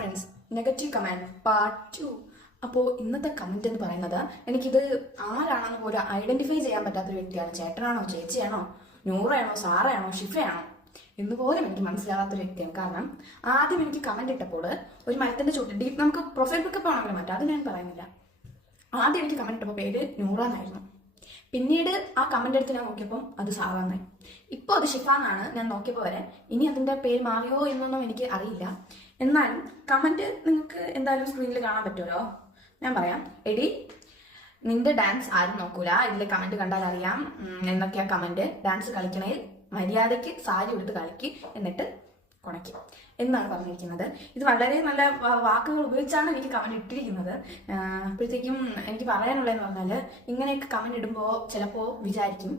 Friends, negative comment part 2. അപ്പോൾ ഇന്നത്തെ comment എന്ന് പറയുന്നത് എനിക്കിത് ആരാണെന്ന് പോലും ഐഡന്റിഫൈ ചെയ്യാൻ പറ്റാത്തൊരു വ്യക്തിയാണ്. ചേട്ടനാണോ, ചേച്ചിയാണോ, നൂറയാണോ, സാറയാണോ, ഷിഫയാണോ എന്ന് പോലും എനിക്ക് മനസ്സിലാകാത്തൊരു വ്യക്തിയാണ്. കാരണം ആദ്യം എനിക്ക് കമൻറ്റ് ഇട്ടപ്പോൾ ഒരു മരത്തിന്റെ ചുട്ടി നമുക്ക് പ്രൊഫൈൽ പിക്കപ്പ് ആണെങ്കിലും മാറ്റാം, അത് ഞാൻ പറയുന്നില്ല. ആദ്യം എനിക്ക് കമൻറ്റ് ഇട്ടപ്പോൾ പേര് നൂറാന്നായിരുന്നു. പിന്നീട് ആ കമന്റ് എടുത്ത് ഞാൻ നോക്കിയപ്പോൾ അത് സാറാന്നായി. ഇപ്പോൾ അത് ഷിഫാന്നാണ് ഞാൻ നോക്കിയപ്പോൾ വരെ. ഇനി അതിന്റെ പേര് മാറിയോ എന്നൊന്നും എനിക്ക് അറിയില്ല. എന്നാലും കമന്റ് നിങ്ങൾക്ക് എന്തായാലും സ്ക്രീനിൽ കാണാൻ പറ്റുമല്ലോ. ഞാൻ പറയാം, എടി നിന്റെ ഡാൻസ് ആരും നോക്കൂല, ഇതിലെ കമന്റ് കണ്ടാൽ അറിയാം എന്നൊക്കെയാ കമന്റ്. ഡാൻസ് കളിക്കണേൽ മര്യാദയ്ക്ക് സാരി എടുത്ത് കളിക്ക്, എന്നിട്ട് കുണയ്ക്കും എന്നാണ് പറഞ്ഞിരിക്കുന്നത്. ഇത് വളരെ നല്ല വാക്കുകൾ ഉപയോഗിച്ചാണ് എനിക്ക് കമന്റ് ഇട്ടിരിക്കുന്നത്. അപ്പോഴത്തേക്കും എനിക്ക് പറയാനുള്ളതെന്ന് പറഞ്ഞാൽ, ഇങ്ങനെയൊക്കെ കമന്റ് ഇടുമ്പോൾ ചിലപ്പോൾ വിചാരിക്കും,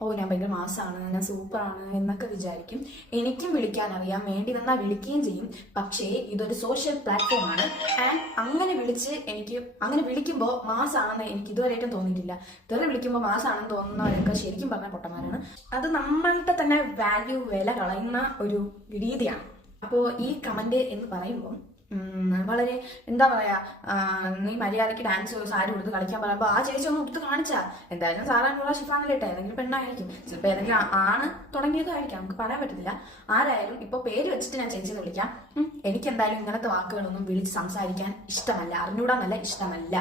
ഓ ഞാൻ ഭയങ്കര മാസമാണ്, ഞാൻ സൂപ്പറാണ് എന്നൊക്കെ വിചാരിക്കും. എനിക്കും വിളിക്കാൻ അറിയാം, വേണ്ടി വന്നാൽ വിളിക്കുകയും ചെയ്യും. പക്ഷേ ഇതൊരു സോഷ്യൽ പ്ലാറ്റ്ഫോമാണ്. ആൻഡ് അങ്ങനെ വിളിക്കുമ്പോൾ മാസമാണെന്ന് എനിക്ക് ഇതുവരെയായിട്ടും തോന്നിയിട്ടില്ല. ഇതുവരെ വിളിക്കുമ്പോൾ മാസമാണെന്ന് തോന്നുന്നവരൊക്കെ ശരിക്കും പറഞ്ഞ പൊട്ടന്മാരാണ്. അത് നമ്മളുടെ തന്നെ വില കളയുന്ന ഒരു രീതിയാണ്. അപ്പോൾ ഈ കമന്റ് എന്ന് പറയുമ്പോൾ വളരെ എന്താ പറയാ, നീ മര്യാദയ്ക്ക് ഡാൻസ് സാരി കൊടുത്ത് കളിക്കാൻ പറയുമ്പോൾ ആ ചേച്ചി ഒന്ന് എടുത്ത് കാണിച്ചാ എന്തായാലും സാറാനുള്ള ഷിഫാന്നിലിട്ടെ ഏതെങ്കിലും പെണ്ണായിരിക്കും, ചിലപ്പോൾ ഏതെങ്കിലും ആണ് തുടങ്ങിയതായിരിക്കാം, നമുക്ക് പറയാൻ പറ്റത്തില്ല. ആരായാലും ഇപ്പൊ പേര് വെച്ചിട്ട് ഞാൻ ചേച്ചിന്ന് വിളിക്കാം. എനിക്ക് എന്തായാലും ഇങ്ങനത്തെ വാക്കുകളൊന്നും വിളിച്ച് സംസാരിക്കാൻ ഇഷ്ടമല്ല, അറിഞ്ഞൂടാന്നല്ല, ഇഷ്ടമല്ല.